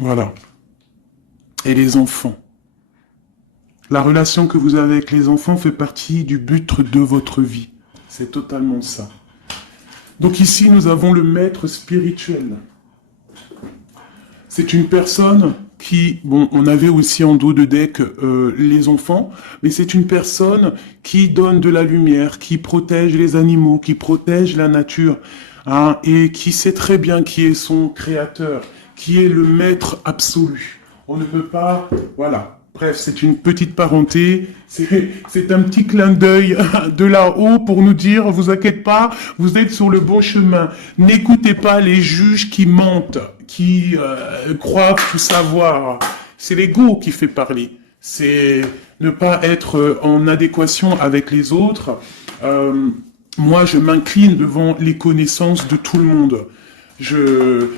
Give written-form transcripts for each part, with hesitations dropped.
Voilà. Et les enfants. La relation que vous avez avec les enfants fait partie du but de votre vie. C'est totalement ça. Donc ici, nous avons le maître spirituel. C'est une personne qui, bon, on avait aussi en dos de deck les enfants, mais c'est une personne qui donne de la lumière, qui protège les animaux, qui protège la nature, hein, et qui sait très bien qui est son créateur, qui est le maître absolu. On ne peut pas, voilà. Bref, c'est une petite parenté, c'est un petit clin d'œil de là-haut pour nous dire, vous inquiétez pas, vous êtes sur le bon chemin. N'écoutez pas les juges qui mentent, qui croient tout savoir. C'est l'ego qui fait parler. C'est ne pas être en adéquation avec les autres. Moi, je m'incline devant les connaissances de tout le monde. Je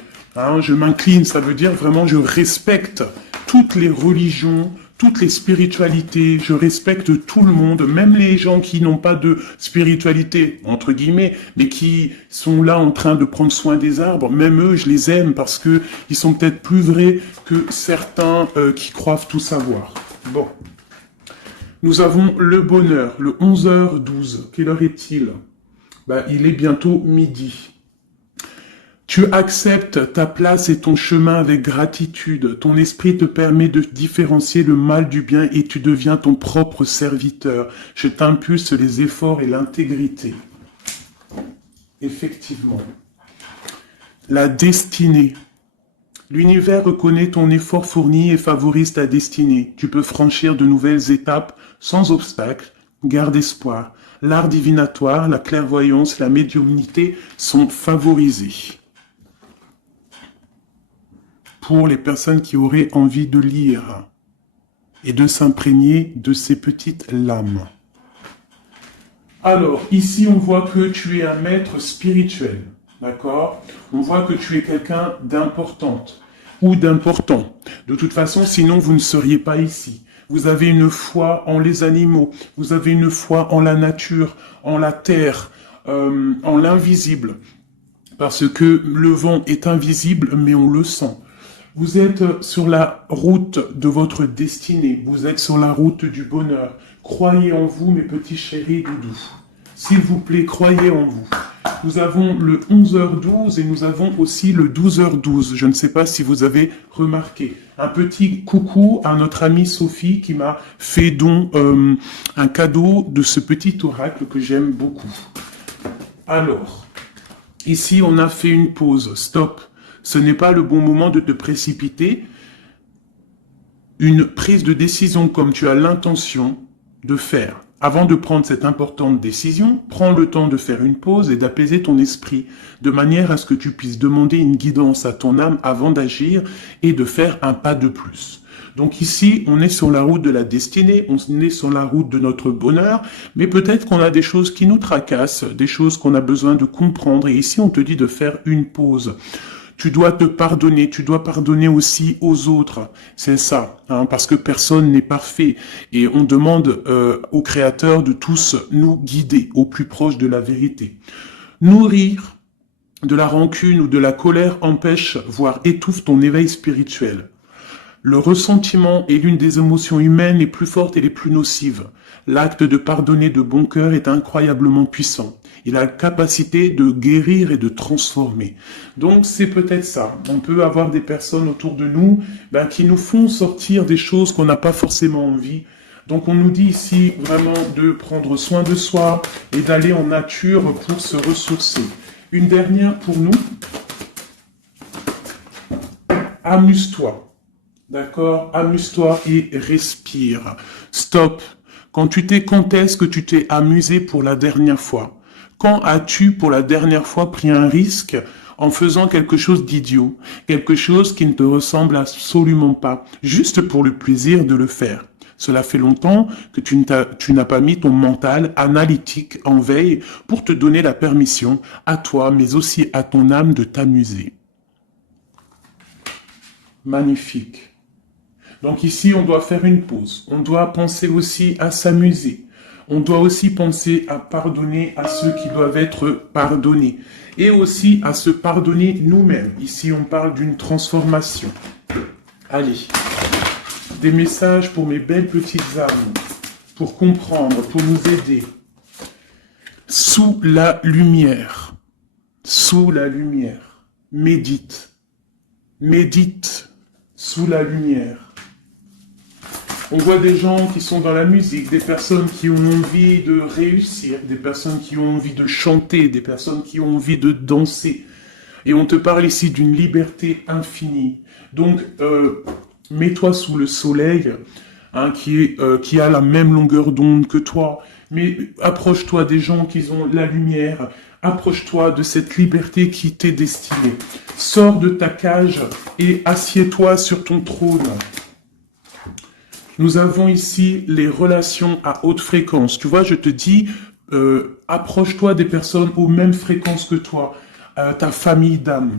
m'incline, ça veut dire vraiment, je respecte toutes les religions, toutes les spiritualités, je respecte tout le monde, même les gens qui n'ont pas de spiritualité, entre guillemets, mais qui sont là en train de prendre soin des arbres, même eux, je les aime parce que ils sont peut-être plus vrais que certains qui croient tout savoir. Bon. Nous avons le bonheur, le 11h12. Quelle heure est-il? Il est bientôt midi. Tu acceptes ta place et ton chemin avec gratitude. Ton esprit te permet de différencier le mal du bien et tu deviens ton propre serviteur. Je t'impulse les efforts et l'intégrité. Effectivement. La destinée. L'univers reconnaît ton effort fourni et favorise ta destinée. Tu peux franchir de nouvelles étapes sans obstacle. Garde espoir. L'art divinatoire, la clairvoyance, la médiumnité sont favorisés. Pour les personnes qui auraient envie de lire et de s'imprégner de ces petites lames. Alors, ici, on voit que tu es un maître spirituel, d'accord? On voit que tu es quelqu'un d'importante ou d'important. De toute façon, sinon, vous ne seriez pas ici. Vous avez une foi en les animaux, vous avez une foi en la nature, en la terre, en l'invisible. Parce que le vent est invisible, mais on le sent. Vous êtes sur la route de votre destinée. Vous êtes sur la route du bonheur. Croyez en vous, mes petits chéris doudous. S'il vous plaît, croyez en vous. Nous avons le 11h12 et nous avons aussi le 12h12. Je ne sais pas si vous avez remarqué. Un petit coucou à notre amie Sophie qui m'a fait don un cadeau de ce petit oracle que j'aime beaucoup. Alors, ici on a fait une pause. Stop. Ce n'est pas le bon moment de te précipiter. Une prise de décision comme tu as l'intention de faire. Avant de prendre cette importante décision, prends le temps de faire une pause et d'apaiser ton esprit, de manière à ce que tu puisses demander une guidance à ton âme avant d'agir et de faire un pas de plus. Donc ici, on est sur la route de la destinée, on est sur la route de notre bonheur, mais peut-être qu'on a des choses qui nous tracassent, des choses qu'on a besoin de comprendre, et ici on te dit de faire une pause. Tu dois te pardonner, tu dois pardonner aussi aux autres. C'est ça, hein, parce que personne n'est parfait. Et on demande au Créateur de tous nous guider au plus proche de la vérité. Nourrir de la rancune ou de la colère empêche, voire étouffe ton éveil spirituel. Le ressentiment est l'une des émotions humaines les plus fortes et les plus nocives. L'acte de pardonner de bon cœur est incroyablement puissant. Il a la capacité de guérir et de transformer. Donc c'est peut-être ça. On peut avoir des personnes autour de nous qui nous font sortir des choses qu'on n'a pas forcément envie. Donc on nous dit ici vraiment de prendre soin de soi et d'aller en nature pour se ressourcer. Une dernière pour nous. Amuse-toi. D'accord? Amuse-toi et respire. Stop. Quand est-ce que tu t'es amusé pour la dernière fois? Quand as-tu pour la dernière fois pris un risque en faisant quelque chose d'idiot? Quelque chose qui ne te ressemble absolument pas, juste pour le plaisir de le faire. Cela fait longtemps que tu n'as pas mis ton mental analytique en veille pour te donner la permission à toi, mais aussi à ton âme de t'amuser. Magnifique. Donc ici, on doit faire une pause. On doit penser aussi à s'amuser. On doit aussi penser à pardonner à ceux qui doivent être pardonnés. Et aussi à se pardonner nous-mêmes. Ici, on parle d'une transformation. Allez, des messages pour mes belles petites âmes, pour comprendre, pour nous aider. Sous la lumière, médite, médite sous la lumière. On voit des gens qui sont dans la musique, des personnes qui ont envie de réussir, des personnes qui ont envie de chanter, des personnes qui ont envie de danser. Et on te parle ici d'une liberté infinie. Donc, mets-toi sous le soleil, hein, qui a la même longueur d'onde que toi. Mais approche-toi des gens qui ont la lumière. Approche-toi de cette liberté qui t'est destinée. Sors de ta cage et assieds-toi sur ton trône. Nous avons ici les relations à haute fréquence. Tu vois, je te dis, approche-toi des personnes aux mêmes fréquences que toi, ta famille d'âme.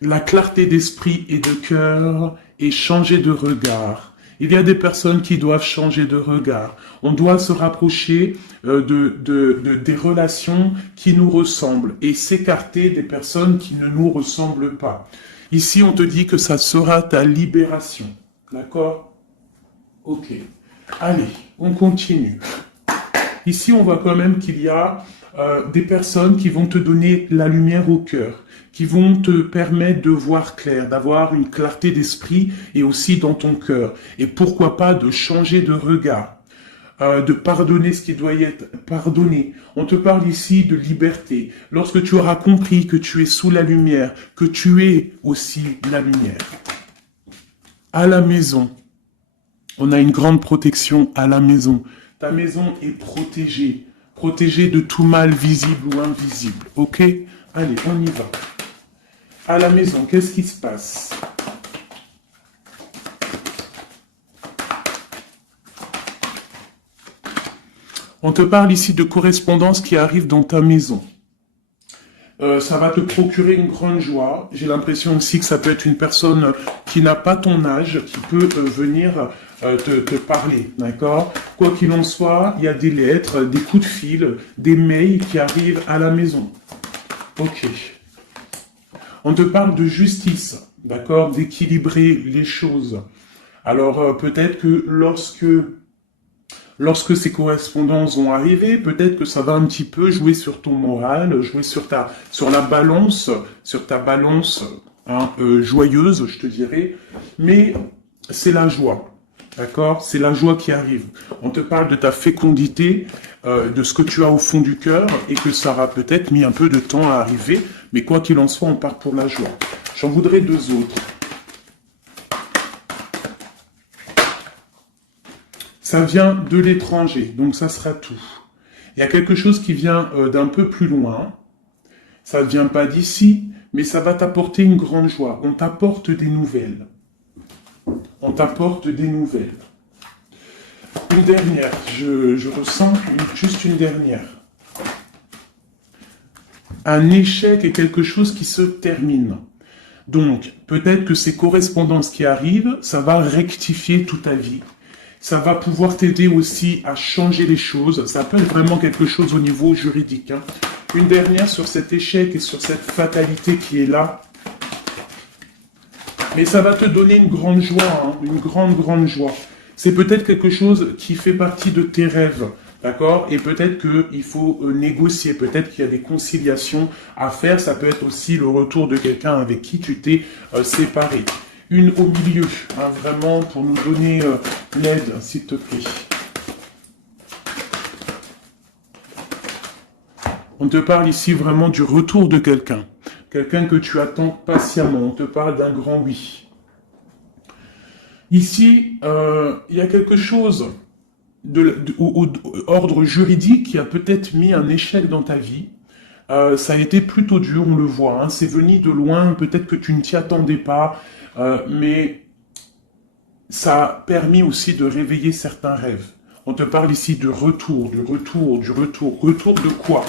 La clarté d'esprit et de cœur et changer de regard. Il y a des personnes qui doivent changer de regard. On doit se rapprocher des relations qui nous ressemblent et s'écarter des personnes qui ne nous ressemblent pas. Ici, on te dit que ça sera ta libération. D'accord ? Ok. Allez, on continue. Ici, on voit quand même qu'il y a des personnes qui vont te donner la lumière au cœur, qui vont te permettre de voir clair, d'avoir une clarté d'esprit et aussi dans ton cœur. Et pourquoi pas de changer de regard, de pardonner ce qui doit être pardonné. On te parle ici de liberté. Lorsque tu auras compris que tu es sous la lumière, que tu es aussi la lumière. À la maison. On a une grande protection à la maison. Ta maison est protégée. Protégée de tout mal visible ou invisible. Ok? Allez, on y va. À la maison, qu'est-ce qui se passe? On te parle ici de correspondance qui arrive dans ta maison. Ça va te procurer une grande joie. J'ai l'impression aussi que ça peut être une personne qui n'a pas ton âge, qui peut venir te parler, d'accord? Quoi qu'il en soit, il y a des lettres, des coups de fil, des mails qui arrivent à la maison. Ok. On te parle de justice, d'accord? D'équilibrer les choses. Alors, peut-être que lorsque ces correspondances vont arriver, peut-être que ça va un petit peu jouer sur ton moral, jouer sur ta balance hein, joyeuse, je te dirais. Mais c'est la joie, d'accord? C'est la joie qui arrive. On te parle de ta fécondité, de ce que tu as au fond du cœur, et que ça aura peut-être mis un peu de temps à arriver. Mais quoi qu'il en soit, on part pour la joie. J'en voudrais deux autres. Ça vient de l'étranger, donc ça sera tout. Il y a quelque chose qui vient d'un peu plus loin. Ça ne vient pas d'ici, mais ça va t'apporter une grande joie. On t'apporte des nouvelles. On t'apporte des nouvelles. Une dernière, je ressens juste une dernière. Un échec est quelque chose qui se termine. Donc, peut-être que ces correspondances qui arrivent, ça va rectifier toute ta vie. Ça va pouvoir t'aider aussi à changer les choses. Ça peut être vraiment quelque chose au niveau juridique. Hein. Une dernière sur cet échec et sur cette fatalité qui est là. Mais ça va te donner une grande joie, hein, une grande joie. C'est peut-être quelque chose qui fait partie de tes rêves, d'accord? Et peut-être qu'il faut négocier, peut-être qu'il y a des conciliations à faire. Ça peut être aussi le retour de quelqu'un avec qui tu t'es séparé. Une au milieu, hein, vraiment, pour nous donner l'aide, s'il te plaît. On te parle ici vraiment du retour de quelqu'un. Quelqu'un que tu attends patiemment. On te parle d'un grand oui. Ici, il y a quelque chose d'ordre juridique qui a peut-être mis un échec dans ta vie. Ça a été plutôt dur, on le voit. Hein, c'est venu de loin, peut-être que tu ne t'y attendais pas. Mais ça a permis aussi de réveiller certains rêves. On te parle ici de retour, du retour. Retour de quoi?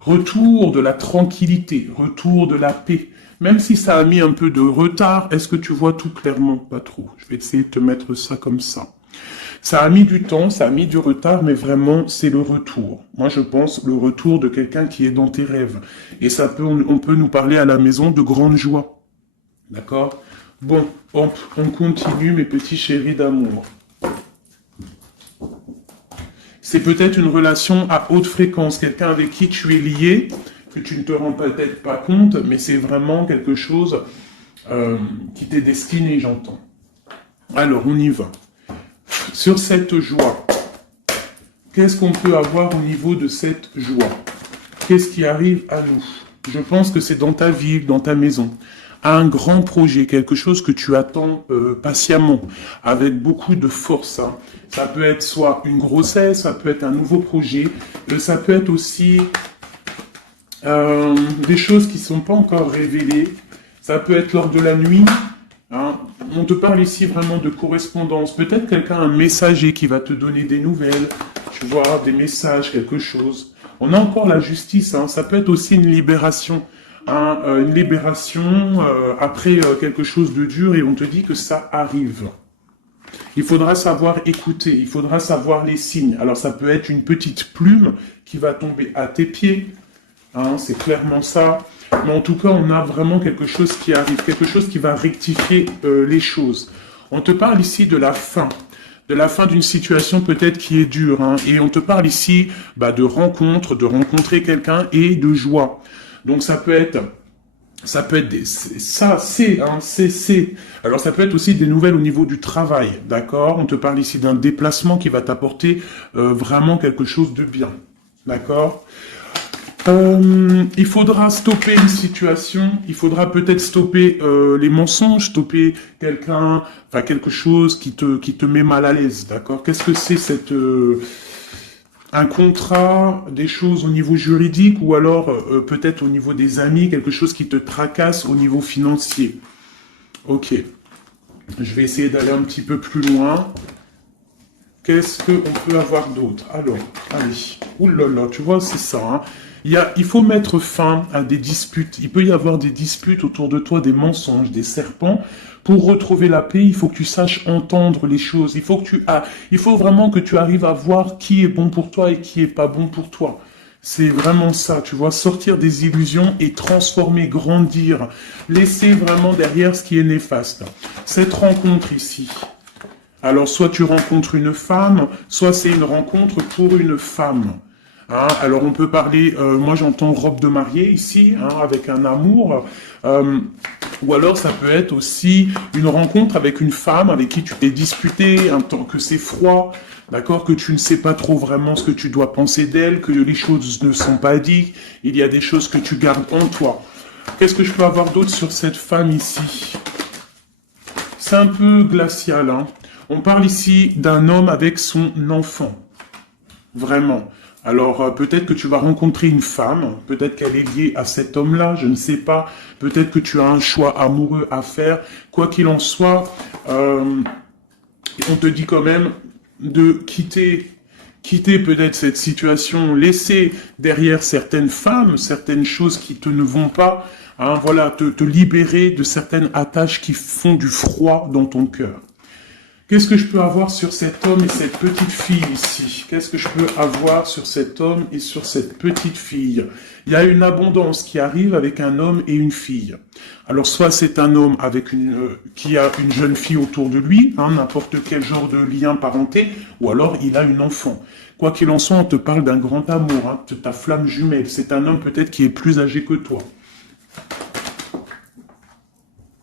Retour de la tranquillité, retour de la paix. Même si ça a mis un peu de retard, est-ce que tu vois tout clairement? Pas trop. Je vais essayer de te mettre ça comme ça. Ça a mis du temps, ça a mis du retard, mais vraiment, c'est le retour. Moi, je pense le retour de quelqu'un qui est dans tes rêves. Et ça peut, on peut nous parler à la maison de grande joie. D'accord? Bon, on continue, mes petits chéris d'amour. C'est peut-être une relation à haute fréquence, quelqu'un avec qui tu es lié, que tu ne te rends peut-être pas compte, mais c'est vraiment quelque chose qui t'est destiné, j'entends. Alors, on y va. Sur cette joie, qu'est-ce qu'on peut avoir au niveau de cette joie? Qu'est-ce qui arrive à nous? Je pense que c'est dans ta ville, dans ta maison. Un grand projet, quelque chose que tu attends patiemment, avec beaucoup de force. Hein. Ça peut être soit une grossesse, ça peut être un nouveau projet, ça peut être aussi des choses qui ne sont pas encore révélées. Ça peut être lors de la nuit. Hein. On te parle ici vraiment de correspondance. Peut-être quelqu'un, un messager qui va te donner des nouvelles, tu vois, des messages, quelque chose. On a encore la justice, hein. Ça peut être aussi une libération. Hein, une libération après quelque chose de dur et on te dit que ça arrive. Il faudra savoir écouter, il faudra savoir les signes. Alors ça peut être une petite plume qui va tomber à tes pieds, hein, c'est clairement ça. Mais en tout cas, on a vraiment quelque chose qui arrive, quelque chose qui va rectifier les choses. On te parle ici de la fin d'une situation peut-être qui est dure. Hein, et on te parle ici de rencontre, de rencontrer quelqu'un et de joie. Donc ça peut être Alors ça peut être aussi des nouvelles au niveau du travail, d'accord? On te parle ici d'un déplacement qui va t'apporter vraiment quelque chose de bien, d'accord? Il faudra stopper une situation, il faudra peut-être stopper les mensonges, stopper quelqu'un, enfin quelque chose qui te met mal à l'aise, d'accord? Qu'est-ce que c'est cette un contrat, des choses au niveau juridique ou alors peut-être au niveau des amis, quelque chose qui te tracasse au niveau financier. Ok, je vais essayer d'aller un petit peu plus loin. Qu'est-ce qu'on peut avoir d'autre? Alors, allez, oulala, tu vois, c'est ça. Hein. Il faut mettre fin à des disputes. Il peut y avoir des disputes autour de toi, des mensonges, des serpents. Pour retrouver la paix, il faut que tu saches entendre les choses. Il faut vraiment que tu arrives à voir qui est bon pour toi et qui est pas bon pour toi. C'est vraiment ça, tu vois, sortir des illusions et transformer, grandir, laisser vraiment derrière ce qui est néfaste. Cette rencontre ici, alors, soit tu rencontres une femme, soit c'est une rencontre pour une femme. Hein, alors, on peut parler, moi j'entends robe de mariée ici, hein, avec un amour. Ou alors, ça peut être aussi une rencontre avec une femme avec qui tu t'es disputé, un temps que c'est froid, d'accord, que tu ne sais pas trop vraiment ce que tu dois penser d'elle, que les choses ne sont pas dites, il y a des choses que tu gardes en toi. Qu'est-ce que je peux avoir d'autre sur cette femme ici? C'est un peu glacial, hein. On parle ici d'un homme avec son enfant. Vraiment. Alors, peut-être que tu vas rencontrer une femme, peut-être qu'elle est liée à cet homme-là, je ne sais pas. Peut-être que tu as un choix amoureux à faire. Quoi qu'il en soit, on te dit quand même de quitter peut-être cette situation, laisser derrière certaines femmes, certaines choses qui ne vont pas, hein, voilà, te libérer de certaines attaches qui font du froid dans ton cœur. Qu'est-ce que je peux avoir sur cet homme et cette petite fille ici? Qu'est-ce que je peux avoir sur cet homme et sur cette petite fille? Il y a une abondance qui arrive avec un homme et une fille. Alors, soit c'est un homme avec qui a une jeune fille autour de lui, hein, n'importe quel genre de lien parenté, ou alors il a une enfant. Quoi qu'il en soit, on te parle d'un grand amour, hein, de ta flamme jumelle. C'est un homme peut-être qui est plus âgé que toi.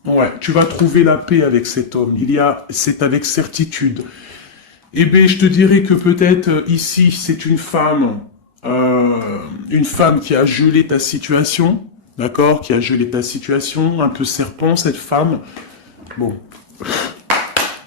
Ouais, tu vas trouver la paix avec cet homme. C'est avec certitude. Eh bien, je te dirais que peut-être ici, c'est une femme qui a gelé ta situation, d'accord, qui a gelé ta situation, un peu serpent cette femme. Bon,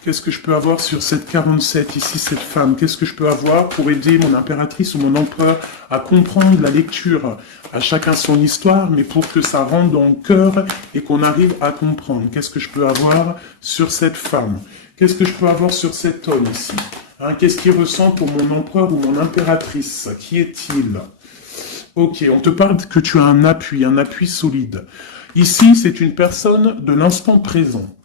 qu'est-ce que je peux avoir sur cette 47 ici, cette femme? Qu'est-ce que je peux avoir pour aider mon impératrice ou mon empereur à comprendre la lecture? À chacun son histoire, mais pour que ça rentre dans le cœur et qu'on arrive à comprendre. Qu'est-ce que je peux avoir sur cette femme? Qu'est-ce que je peux avoir sur cet homme ici? Hein, qu'est-ce qu'il ressent pour mon empereur ou mon impératrice? Qui est-il? Ok, on te parle que tu as un appui solide. Ici, c'est une personne de l'instant présent.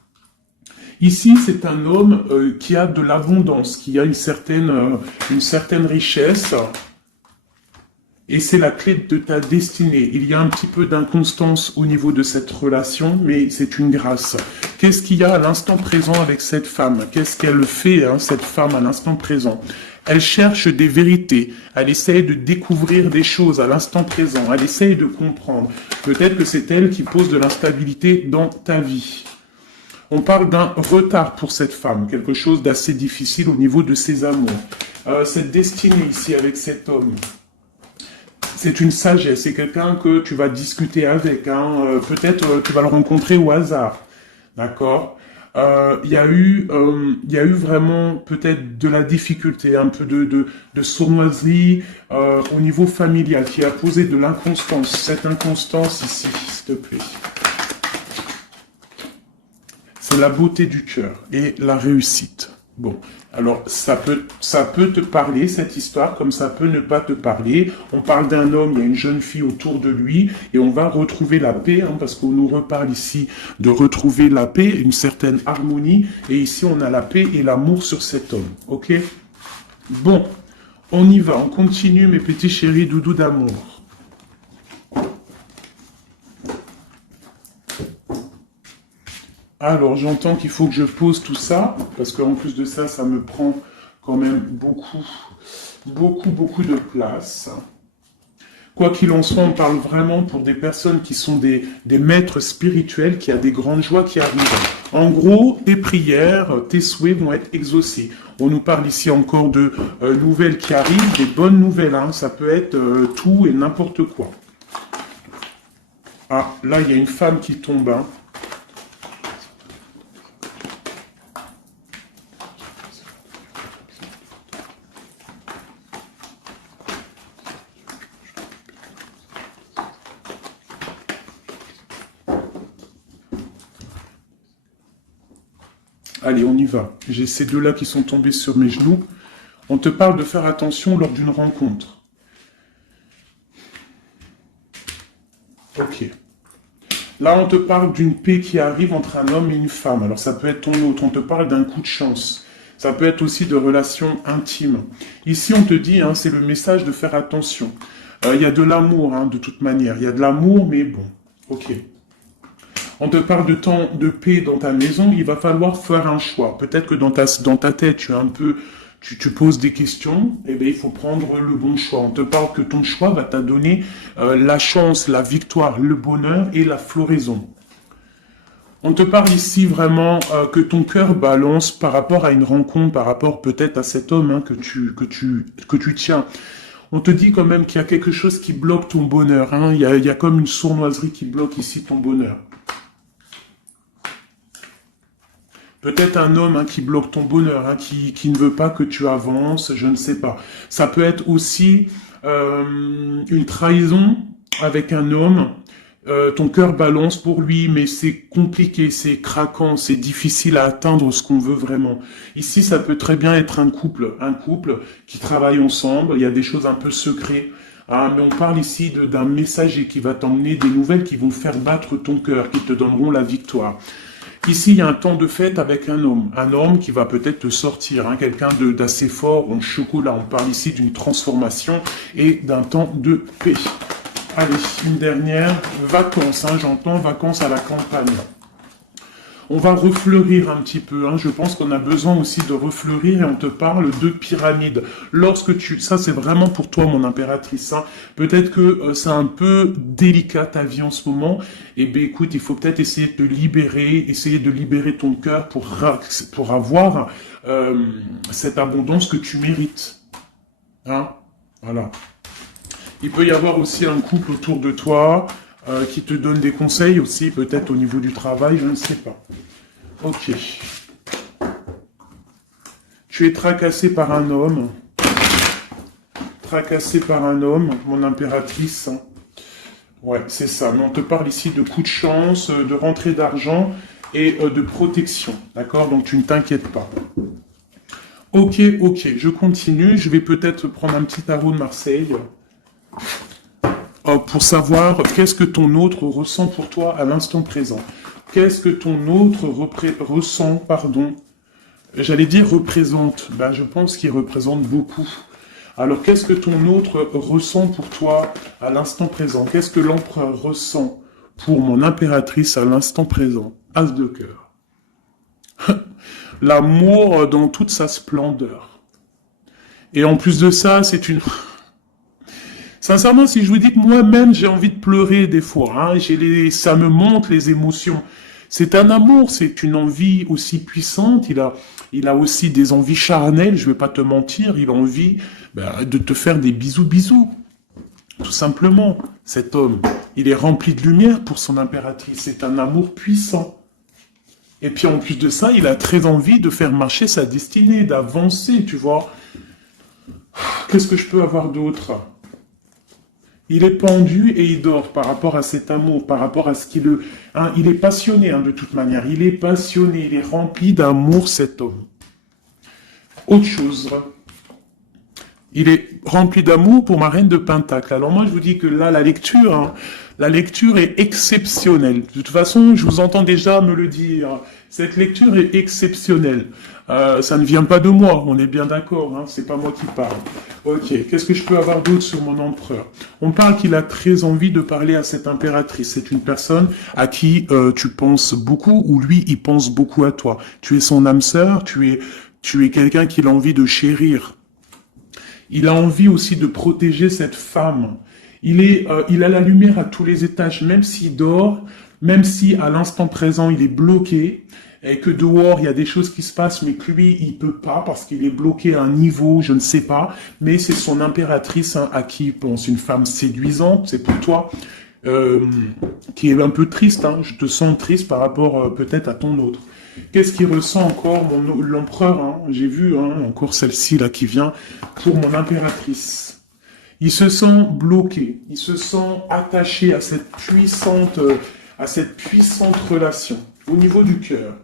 Ici, c'est un homme qui a de l'abondance, qui a une certaine richesse. Et c'est la clé de ta destinée. Il y a un petit peu d'inconstance au niveau de cette relation, mais c'est une grâce. Qu'est-ce qu'il y a à l'instant présent avec cette femme? Qu'est-ce qu'elle fait, hein, cette femme, à l'instant présent? Elle cherche des vérités. Elle essaye de découvrir des choses à l'instant présent. Elle essaye de comprendre. Peut-être que c'est elle qui pose de l'instabilité dans ta vie. On parle d'un retard pour cette femme, quelque chose d'assez difficile au niveau de ses amours. Cette destinée ici avec cet homme, c'est une sagesse, c'est quelqu'un que tu vas discuter avec, hein. Peut-être tu vas le rencontrer au hasard, d'accord. Il y a eu vraiment peut-être de la difficulté, un peu de sournoiserie au niveau familial qui a posé de l'inconstance. Cette inconstance ici, s'il te plaît. C'est la beauté du cœur et la réussite. Bon, alors ça peut te parler, cette histoire, comme ça peut ne pas te parler. On parle d'un homme, il y a une jeune fille autour de lui, et on va retrouver la paix, hein, parce qu'on nous reparle ici de retrouver la paix, une certaine harmonie, et ici on a la paix et l'amour sur cet homme, ok? Bon, on y va, on continue mes petits chéris doudous d'amour. Alors, j'entends qu'il faut que je pose tout ça, parce qu'en plus de ça, ça me prend quand même beaucoup de place. Quoi qu'il en soit, on parle vraiment pour des personnes qui sont des maîtres spirituels, qui a des grandes joies qui arrivent. En gros, tes prières, tes souhaits vont être exaucés. On nous parle ici encore de nouvelles qui arrivent, des bonnes nouvelles, hein. Ça peut être tout et n'importe quoi. Ah, là, il y a une femme qui tombe, hein. Allez, on y va. J'ai ces deux-là qui sont tombés sur mes genoux. On te parle de faire attention lors d'une rencontre. Ok. Là, on te parle d'une paix qui arrive entre un homme et une femme. Alors, ça peut être ton autre. On te parle d'un coup de chance. Ça peut être aussi de relations intimes. Ici, on te dit, hein, c'est le message de faire attention. Il y a de l'amour, hein, de toute manière. Il y a de l'amour, mais bon. Ok. On te parle de temps de paix dans ta maison, il va falloir faire un choix. Peut-être que dans ta tête, tu poses des questions, et bien il faut prendre le bon choix. On te parle que ton choix va te donner la chance, la victoire, le bonheur et la floraison. On te parle ici vraiment que ton cœur balance par rapport à une rencontre, par rapport peut-être à cet homme, hein, que tu tiens. On te dit quand même qu'il y a quelque chose qui bloque ton bonheur, hein. Il y a comme une sournoiserie qui bloque ici ton bonheur. Peut-être un homme, hein, qui bloque ton bonheur, hein, qui ne veut pas que tu avances, je ne sais pas. Ça peut être aussi une trahison avec un homme. Ton cœur balance pour lui, mais c'est compliqué, c'est craquant, c'est difficile à atteindre ce qu'on veut vraiment. Ici, ça peut très bien être un couple qui travaille ensemble, il y a des choses un peu secrètes. Ah, mais on parle ici d'un messager qui va t'emmener des nouvelles qui vont faire battre ton cœur, qui te donneront la victoire. Ici, il y a un temps de fête avec un homme qui va peut-être te sortir, hein, quelqu'un d'assez fort en chocolat. On parle ici d'une transformation et d'un temps de paix. Allez, une dernière, vacances, hein, j'entends vacances à la campagne. On va refleurir un petit peu, hein. Je pense qu'on a besoin aussi de refleurir et on te parle de pyramide. Ça c'est vraiment pour toi mon impératrice, hein. Peut-être que c'est un peu délicat ta vie en ce moment, et bien écoute, il faut peut-être essayer de libérer ton cœur pour avoir cette abondance que tu mérites. Hein, voilà. Il peut y avoir aussi un couple autour de toi, qui te donne des conseils aussi, peut-être au niveau du travail, je ne sais pas. Ok. Tu es tracassé par un homme. Tracassé par un homme, mon impératrice. Ouais, c'est ça. Mais on te parle ici de coups de chance, de rentrée d'argent et de protection. D'accord? Donc tu ne t'inquiètes pas. Ok, je continue. Je vais peut-être prendre un petit tarot de Marseille. Pour savoir qu'est-ce que ton autre ressent pour toi à l'instant présent. Qu'est-ce que ton autre ressent, J'allais dire représente. Ben, je pense qu'il représente beaucoup. Alors, qu'est-ce que ton autre ressent pour toi à l'instant présent? Qu'est-ce que l'empereur ressent pour mon impératrice à l'instant présent? As de cœur. L'amour dans toute sa splendeur. Et en plus de ça, c'est une... Sincèrement, si je vous dis que moi-même, j'ai envie de pleurer des fois, hein, ça me monte les émotions. C'est un amour, c'est une envie aussi puissante. Il a aussi des envies charnelles, je vais pas te mentir. Il a envie de te faire des bisous. Tout simplement, cet homme, il est rempli de lumière pour son impératrice. C'est un amour puissant. Et puis en plus de ça, il a très envie de faire marcher sa destinée, d'avancer, tu vois. Qu'est-ce que je peux avoir d'autre? Il est pendu et il dort par rapport à cet amour, par rapport à ce qu'il... il est passionné, de toute manière. Il est passionné, il est rempli d'amour, cet homme. Autre chose. Il est rempli d'amour pour ma reine de Pentacle. Alors moi, je vous dis que là, la lecture est exceptionnelle. De toute façon, je vous entends déjà me le dire. Cette lecture est exceptionnelle. Ça ne vient pas de moi, on est bien d'accord, c'est pas moi qui parle. Ok, qu'est-ce que je peux avoir d'autre sur mon empereur? On parle qu'il a très envie de parler à cette impératrice. C'est une personne à qui tu penses beaucoup, ou lui, il pense beaucoup à toi. Tu es son âme sœur, tu es quelqu'un qu'il a envie de chérir. Il a envie aussi de protéger cette femme. Il a la lumière à tous les étages, même s'il dort, même si à l'instant présent il est bloqué, et que dehors il y a des choses qui se passent, mais que lui il peut pas parce qu'il est bloqué à un niveau, je ne sais pas, mais c'est son impératrice à qui il pense, une femme séduisante, c'est pour toi, qui est un peu triste, je te sens triste par rapport peut-être à ton autre. Qu'est-ce qu'il ressent encore, l'empereur, j'ai vu encore celle-ci là qui vient, pour mon impératrice. Il se sent bloqué, il se sent attaché à cette puissante relation, au niveau du cœur.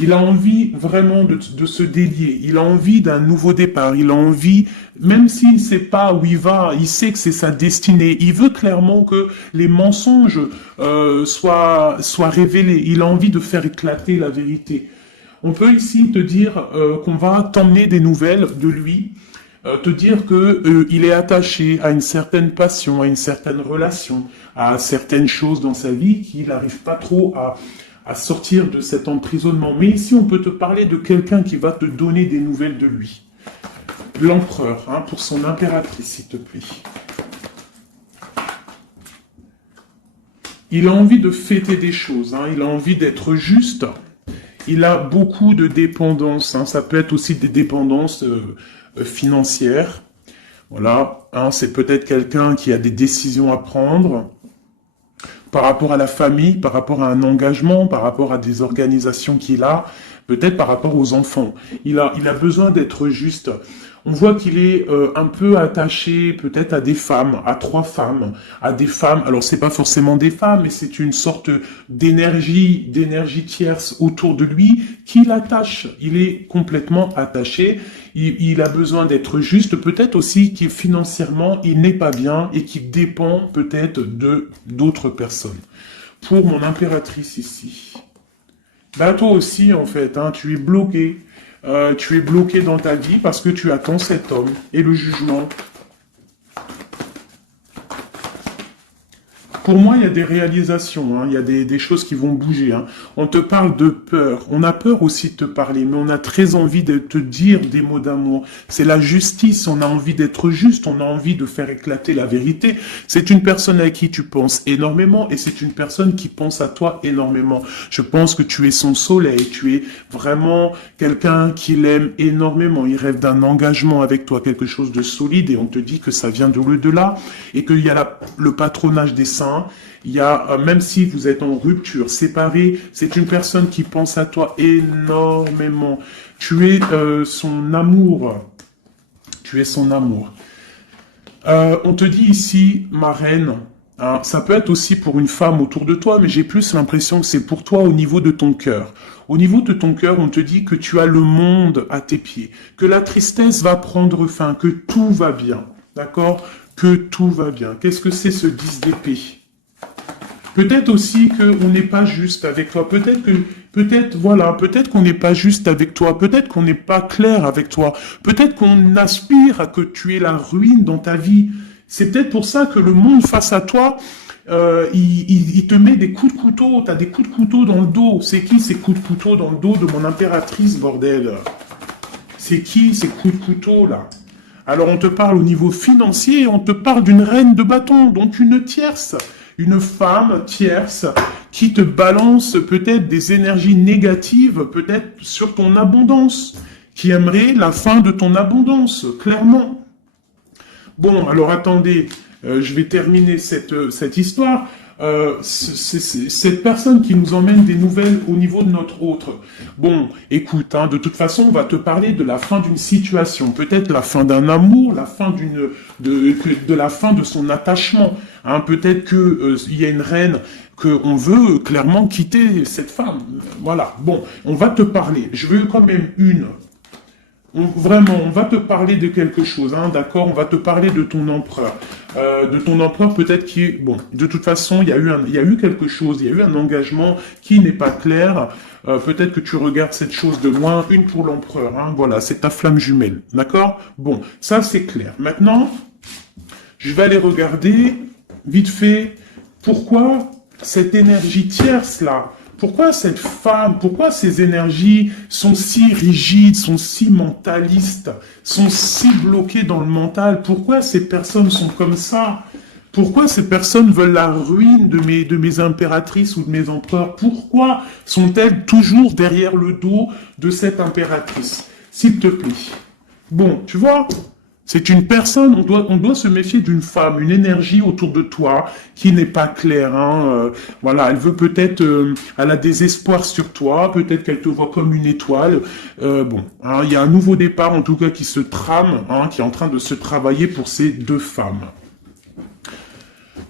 Il a envie vraiment de se délier, il a envie d'un nouveau départ, il a envie, même s'il ne sait pas où il va, il sait que c'est sa destinée, il veut clairement que les mensonges soient révélés, il a envie de faire éclater la vérité. On peut ici te dire qu'on va t'emmener des nouvelles de lui, te dire que il est attaché à une certaine passion, à une certaine relation, à certaines choses dans sa vie qu'il n'arrive pas trop à sortir de cet emprisonnement. Mais ici, on peut te parler de quelqu'un qui va te donner des nouvelles de lui. L'empereur, pour son impératrice, s'il te plaît. Il a envie de fêter des choses, il a envie d'être juste. Il a beaucoup de dépendances, ça peut être aussi des dépendances financières. Voilà, c'est peut-être quelqu'un qui a des décisions à prendre par rapport à la famille, par rapport à un engagement, par rapport à des organisations qu'il a, peut-être par rapport aux enfants. Il a besoin d'être juste. On voit qu'il est un peu attaché peut-être à des femmes, à 3 femmes, à des femmes. Alors c'est pas forcément des femmes, mais c'est une sorte d'énergie tierce autour de lui qui l'attache. Il est complètement attaché. Il a besoin d'être juste. Peut-être aussi qu'il financièrement il n'est pas bien et qu'il dépend peut-être de d'autres personnes. Pour mon impératrice ici. Toi aussi en fait, tu es bloqué. Tu es bloqué dans ta vie parce que tu attends cet homme et le jugement. Pour moi, il y a des réalisations, il y a des choses qui vont bouger. On te parle de peur. On a peur aussi de te parler, mais on a très envie de te dire des mots d'amour. C'est la justice, on a envie d'être juste, on a envie de faire éclater la vérité. C'est une personne à qui tu penses énormément et c'est une personne qui pense à toi énormément. Je pense que tu es son soleil, tu es vraiment quelqu'un qui l'aime énormément. Il rêve d'un engagement avec toi, quelque chose de solide et on te dit que ça vient de l'au-delà et qu'il y a le patronage des saints. Il y a, même si vous êtes en rupture, séparé, c'est une personne qui pense à toi énormément. Tu es son amour. Tu es son amour. On te dit ici, ma reine, ça peut être aussi pour une femme autour de toi, mais j'ai plus l'impression que c'est pour toi au niveau de ton cœur. Au niveau de ton cœur, on te dit que tu as le monde à tes pieds, que la tristesse va prendre fin, que tout va bien. D'accord? Que tout va bien. Qu'est-ce que c'est ce 10 d'épée? Peut-être aussi qu'on n'est pas juste avec toi. Peut-être qu'on n'est pas juste avec toi. Peut-être qu'on n'est pas clair avec toi. Peut-être qu'on aspire à que tu aies la ruine dans ta vie. C'est peut-être pour ça que le monde face à toi, il te met des coups de couteau. T'as des coups de couteau dans le dos. C'est qui ces coups de couteau dans le dos de mon impératrice, bordel? C'est qui ces coups de couteau là? Alors on te parle au niveau financier, on te parle d'une reine de bâton, donc une tierce, une femme tierce qui te balance peut-être des énergies négatives, peut-être sur ton abondance, qui aimerait la fin de ton abondance, clairement. Bon, alors attendez, je vais terminer cette histoire. Cette personne qui nous emmène des nouvelles au niveau de notre autre. Bon, écoute, hein, de toute façon, on va te parler de la fin d'une situation, peut-être la fin d'un amour, la fin de la fin de son attachement. Hein, peut-être que il y a une reine qu'on veut clairement quitter cette femme. Voilà. Bon, on va te parler. Je veux quand même vraiment, on va te parler de quelque chose, hein, d'accord? On va te parler de ton empereur. Peut-être qui est... Bon, de toute façon, il y a eu quelque chose, il y a eu un engagement qui n'est pas clair. Peut-être que tu regardes cette chose de loin, une pour l'empereur, hein, voilà, c'est ta flamme jumelle, d'accord? Bon, ça c'est clair. Maintenant, je vais aller regarder, vite fait, pourquoi cette énergie tierce-là, pourquoi cette femme, pourquoi ces énergies sont si rigides, sont si mentalistes, sont si bloquées dans le mental? Pourquoi ces personnes sont comme ça? Pourquoi ces personnes veulent la ruine de mes impératrices ou de mes empereurs? Pourquoi sont-elles toujours derrière le dos de cette impératrice? S'il te plaît. Bon, tu vois, c'est une personne, on doit se méfier d'une femme, une énergie autour de toi qui n'est pas claire. Hein, voilà, elle veut peut-être, elle a des espoirs sur toi, peut-être qu'elle te voit comme une étoile. Bon, hein, il y a un nouveau départ en tout cas qui se trame, hein, qui est en train de se travailler pour ces deux femmes.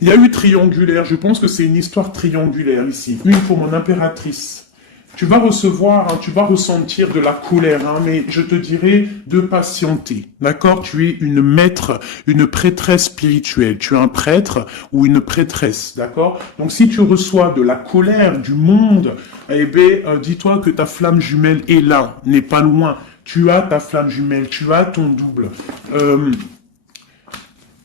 Il y a eu triangulaire, je pense que c'est une histoire triangulaire ici. Une pour mon impératrice. Tu vas recevoir, hein, tu vas ressentir de la colère, hein, mais je te dirais de patienter, d'accord? Tu es une maître, une prêtresse spirituelle. Tu es un prêtre ou une prêtresse, d'accord? Donc si tu reçois de la colère du monde, eh bien, dis-toi que ta flamme jumelle est là, n'est pas loin. Tu as ta flamme jumelle, tu as ton double.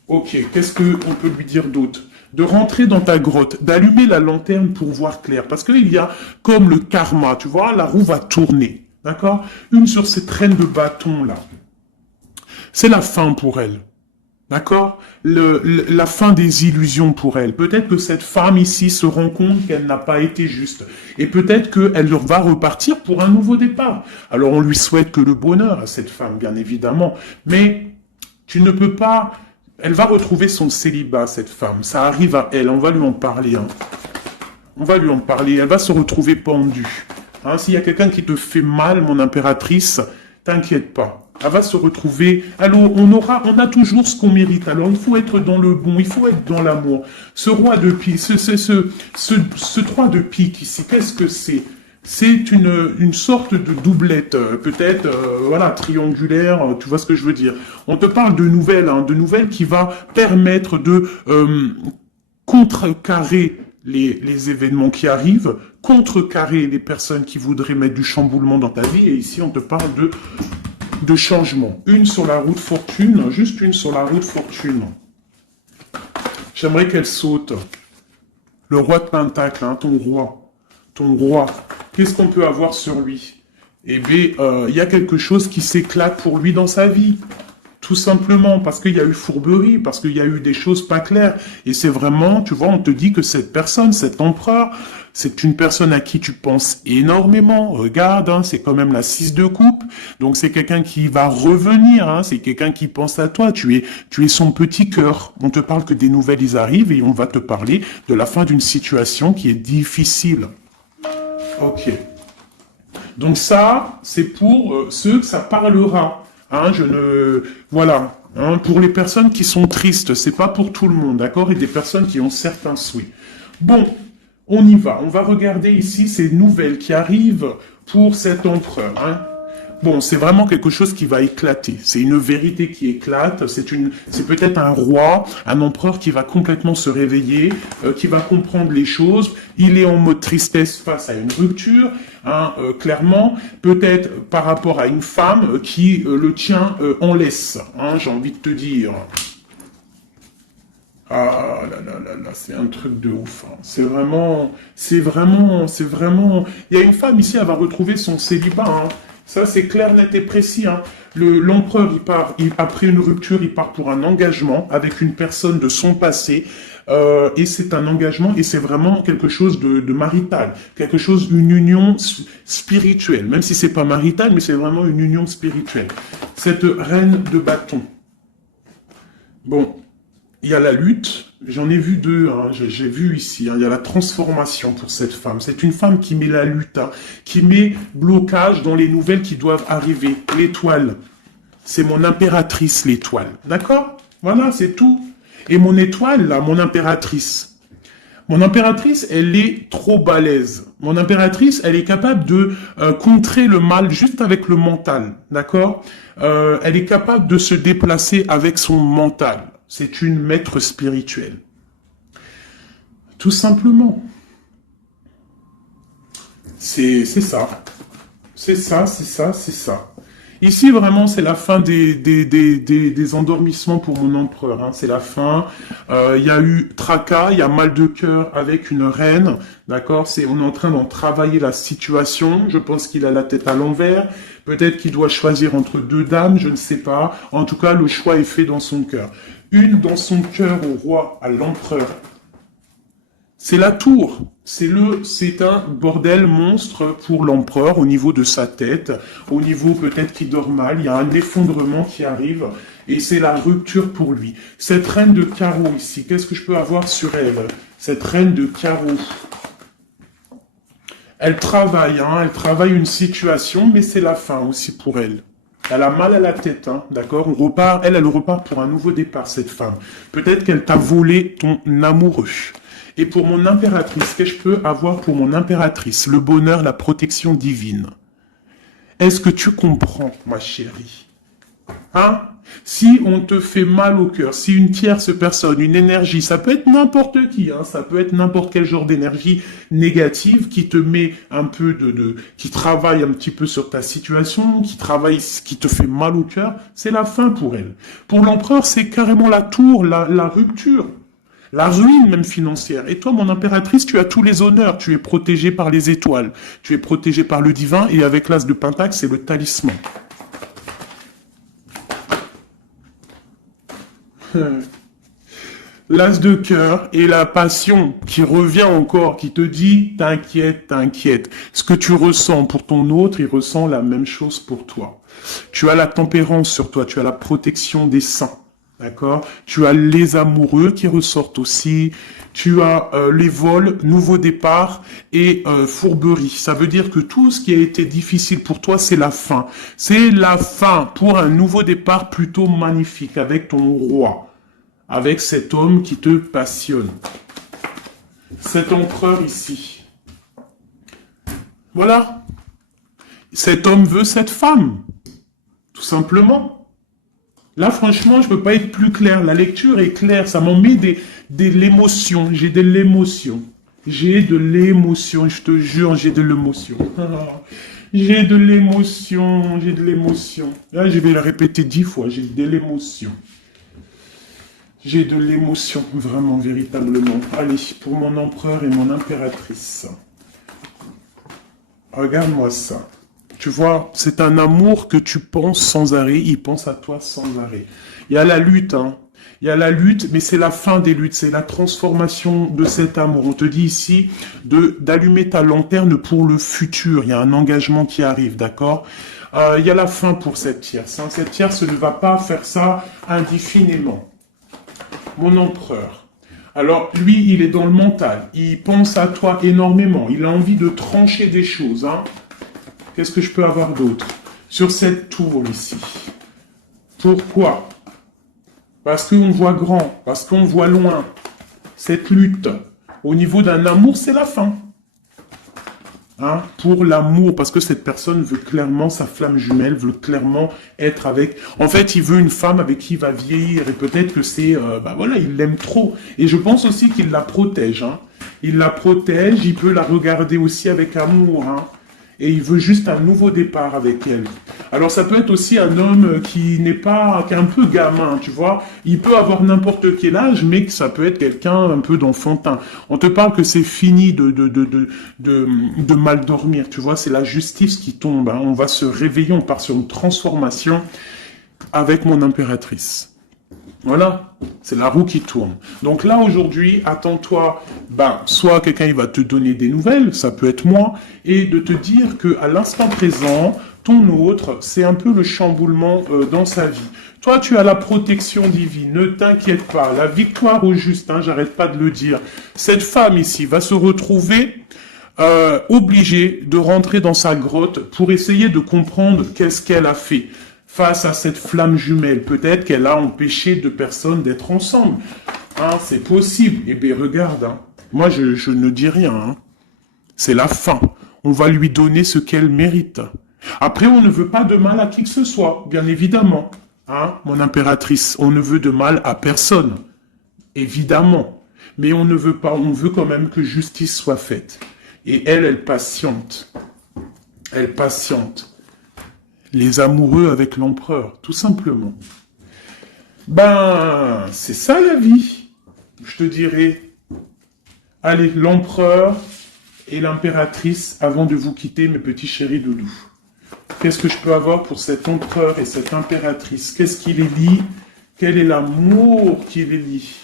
Ok, qu'est-ce qu'on peut lui dire d'autre? De rentrer dans ta grotte, d'allumer la lanterne pour voir clair. Parce qu'il y a comme le karma, tu vois, la roue va tourner. D'accord? Une sur ces traînes de bâton là. C'est la fin pour elle. D'accord? La fin des illusions pour elle. Peut-être que cette femme ici se rend compte qu'elle n'a pas été juste. Et peut-être qu'elle va repartir pour un nouveau départ. Alors on lui souhaite que le bonheur à cette femme, bien évidemment. Mais tu ne peux pas... Elle va retrouver son célibat, cette femme. Ça arrive à elle. On va lui en parler. Hein. On va lui en parler. Elle va se retrouver pendue. Hein, s'il y a quelqu'un qui te fait mal, mon impératrice, t'inquiète pas. Elle va se retrouver... Alors, on a toujours ce qu'on mérite. Alors, il faut être dans le bon. Il faut être dans l'amour. Ce roi de pique, ce 3 de pique ici, qu'est-ce que c'est? C'est une sorte de doublette, peut-être, voilà, triangulaire, tu vois ce que je veux dire. On te parle de nouvelles qui va permettre de contrecarrer les événements qui arrivent, contrecarrer les personnes qui voudraient mettre du chamboulement dans ta vie, et ici on te parle de changement. Une sur la route fortune, juste une sur la route fortune. J'aimerais qu'elle saute. Le roi de Pentacle, hein, ton roi. Qu'est-ce qu'on peut avoir sur lui? Eh bien, il y a quelque chose qui s'éclate pour lui dans sa vie. Tout simplement, parce qu'il y a eu fourberie, parce qu'il y a eu des choses pas claires. Et c'est vraiment, tu vois, on te dit que cette personne, cet empereur, c'est une personne à qui tu penses énormément. Regarde, hein, c'est quand même la 6 de coupe. Donc c'est quelqu'un qui va revenir, hein, c'est quelqu'un qui pense à toi. Tu es son petit cœur. On te parle que des nouvelles, ils arrivent et on va te parler de la fin d'une situation qui est difficile. Ok. Donc ça, c'est pour ceux que ça parlera. Hein, voilà. Hein, pour les personnes qui sont tristes, c'est pas pour tout le monde, d'accord? Et des personnes qui ont certains souhaits. Bon, on y va. On va regarder ici ces nouvelles qui arrivent pour cet empereur. Hein. Bon, c'est vraiment quelque chose qui va éclater. C'est une vérité qui éclate. C'est peut-être un roi, un empereur qui va complètement se réveiller, qui va comprendre les choses. Il est en mode tristesse face à une rupture, hein, clairement. Peut-être par rapport à une femme qui le tient en laisse, hein, j'ai envie de te dire. Ah là là là là, c'est un truc de ouf, hein. C'est vraiment. Il y a une femme ici, elle va retrouver son célibat, hein. Ça, c'est clair, net et précis, hein. L'empereur, après une rupture, il part pour un engagement avec une personne de son passé, et c'est un engagement, et c'est vraiment quelque chose de marital, une union spirituelle, même si c'est pas marital, mais c'est vraiment une union spirituelle. Cette reine de bâton. Bon. Il y a la lutte, j'en ai vu deux, hein, j'ai vu ici, hein, il y a la transformation pour cette femme. C'est une femme qui met la lutte, hein, qui met blocage dans les nouvelles qui doivent arriver. L'étoile, c'est mon impératrice, l'étoile. D'accord? Voilà, c'est tout. Et mon étoile, là, mon impératrice, elle est trop balèze. Mon impératrice, elle est capable de contrer le mal juste avec le mental, d'accord? Elle est capable de se déplacer avec son mental. C'est une maître spirituelle. Tout simplement. C'est ça. C'est ça. Ici, vraiment, c'est la fin des endormissements pour mon empereur, hein. C'est la fin. Il y a eu tracas, il y a mal de cœur avec une reine. D'accord? On est en train d'en travailler la situation. Je pense qu'il a la tête à l'envers. Peut-être qu'il doit choisir entre deux dames, je ne sais pas. En tout cas, le choix est fait dans son cœur. Une dans son cœur au roi, à l'empereur. C'est la tour. C'est un bordel monstre pour l'empereur au niveau de sa tête, au niveau peut-être qu'il dort mal, il y a un effondrement qui arrive et c'est la rupture pour lui. Cette reine de carreau ici, qu'est-ce que je peux avoir sur elle? Cette reine de carreau. Elle travaille une situation, mais c'est la fin aussi pour elle. Elle a mal à la tête, hein, d'accord? Elle repart pour un nouveau départ, cette femme. Peut-être qu'elle t'a volé ton amoureux. Et pour mon impératrice, qu'est-ce que je peux avoir pour mon impératrice? Le bonheur, la protection divine. Est-ce que tu comprends, ma chérie? Hein? Si on te fait mal au cœur, si une tierce personne, une énergie, ça peut être n'importe qui, hein, ça peut être n'importe quel genre d'énergie négative qui te met un peu qui travaille un petit peu sur ta situation, qui te fait mal au cœur, c'est la fin pour elle. Pour l'empereur, c'est carrément la tour, la rupture. La ruine même financière. Et toi, mon impératrice, tu as tous les honneurs. Tu es protégée par les étoiles. Tu es protégée par le divin. Et avec l'as de Pentacle, c'est le talisman. L'as de cœur et la passion qui revient encore, qui te dit, t'inquiète. Ce que tu ressens pour ton autre, il ressent la même chose pour toi. Tu as la tempérance sur toi. Tu as la protection des saints. D'accord? Tu as les amoureux qui ressortent aussi. Tu as les vols, nouveau départ et fourberie. Ça veut dire que tout ce qui a été difficile pour toi, c'est la fin. C'est la fin pour un nouveau départ plutôt magnifique avec ton roi. Avec cet homme qui te passionne. Cet empereur ici. Voilà. Cet homme veut cette femme. Tout simplement. Là, franchement, je peux pas être plus clair. La lecture est claire. Ça m'en met de l'émotion. J'ai de l'émotion. Je te jure, j'ai de l'émotion. J'ai de l'émotion. Là, je vais le répéter 10 fois. J'ai de l'émotion. J'ai de l'émotion, vraiment, véritablement. Allez, pour mon empereur et mon impératrice. Regarde-moi ça. Tu vois, c'est un amour que tu penses sans arrêt, il pense à toi sans arrêt. Il y a la lutte, hein. Il y a la lutte, mais c'est la fin des luttes, c'est la transformation de cet amour. On te dit ici d'allumer ta lanterne pour le futur. Il y a un engagement qui arrive, d'accord? Il y a la fin pour cette tierce, hein. Cette tierce ne va pas faire ça indéfiniment. Mon empereur. Alors, lui, il est dans le mental. Il pense à toi énormément. Il a envie de trancher des choses, hein. Qu'est-ce que je peux avoir d'autre? Sur cette tour ici. Pourquoi? Parce qu'on voit grand, parce qu'on voit loin. Cette lutte, au niveau d'un amour, c'est la fin. hein, pour l'amour, parce que cette personne veut clairement, sa flamme jumelle veut clairement être avec... En fait, il veut une femme avec qui il va vieillir, et peut-être que c'est... bah voilà, il l'aime trop. Et je pense aussi qu'il la protège, hein. Il la protège, il peut la regarder aussi avec amour, hein. Et il veut juste un nouveau départ avec elle. Alors ça peut être aussi un homme qui n'est pas, qui est un peu gamin, tu vois. Il peut avoir n'importe quel âge, mais que ça peut être quelqu'un un peu d'enfantin. On te parle que c'est fini de mal dormir, tu vois. C'est la justice qui tombe, hein. On va se réveiller, on part sur une transformation avec mon impératrice. Voilà, c'est la roue qui tourne. Donc là, aujourd'hui, attends-toi, ben, soit quelqu'un il va te donner des nouvelles, ça peut être moi, et de te dire que à l'instant présent, ton autre, c'est un peu le chamboulement dans sa vie. Toi, tu as la protection divine, ne t'inquiète pas, la victoire au juste, hein, j'arrête pas de le dire. Cette femme ici va se retrouver obligée de rentrer dans sa grotte pour essayer de comprendre qu'est-ce qu'elle a fait. Face à cette flamme jumelle, peut-être qu'elle a empêché deux personnes d'être ensemble. Hein, c'est possible. Eh bien, regarde, hein. Moi, je ne dis rien. Hein. C'est la fin. On va lui donner ce qu'elle mérite. Après, on ne veut pas de mal à qui que ce soit, bien évidemment. Hein, mon impératrice, on ne veut de mal à personne. Évidemment. Mais on ne veut pas, on veut quand même que justice soit faite. Et elle patiente. Elle patiente. Les amoureux avec l'empereur, tout simplement. Ben, c'est ça la vie, je te dirais. Allez, l'empereur et l'impératrice, avant de vous quitter, mes petits chéris doudous. Qu'est-ce que je peux avoir pour cet empereur et cette impératrice? Qu'est-ce qui les lie? Quel est l'amour qui les lie?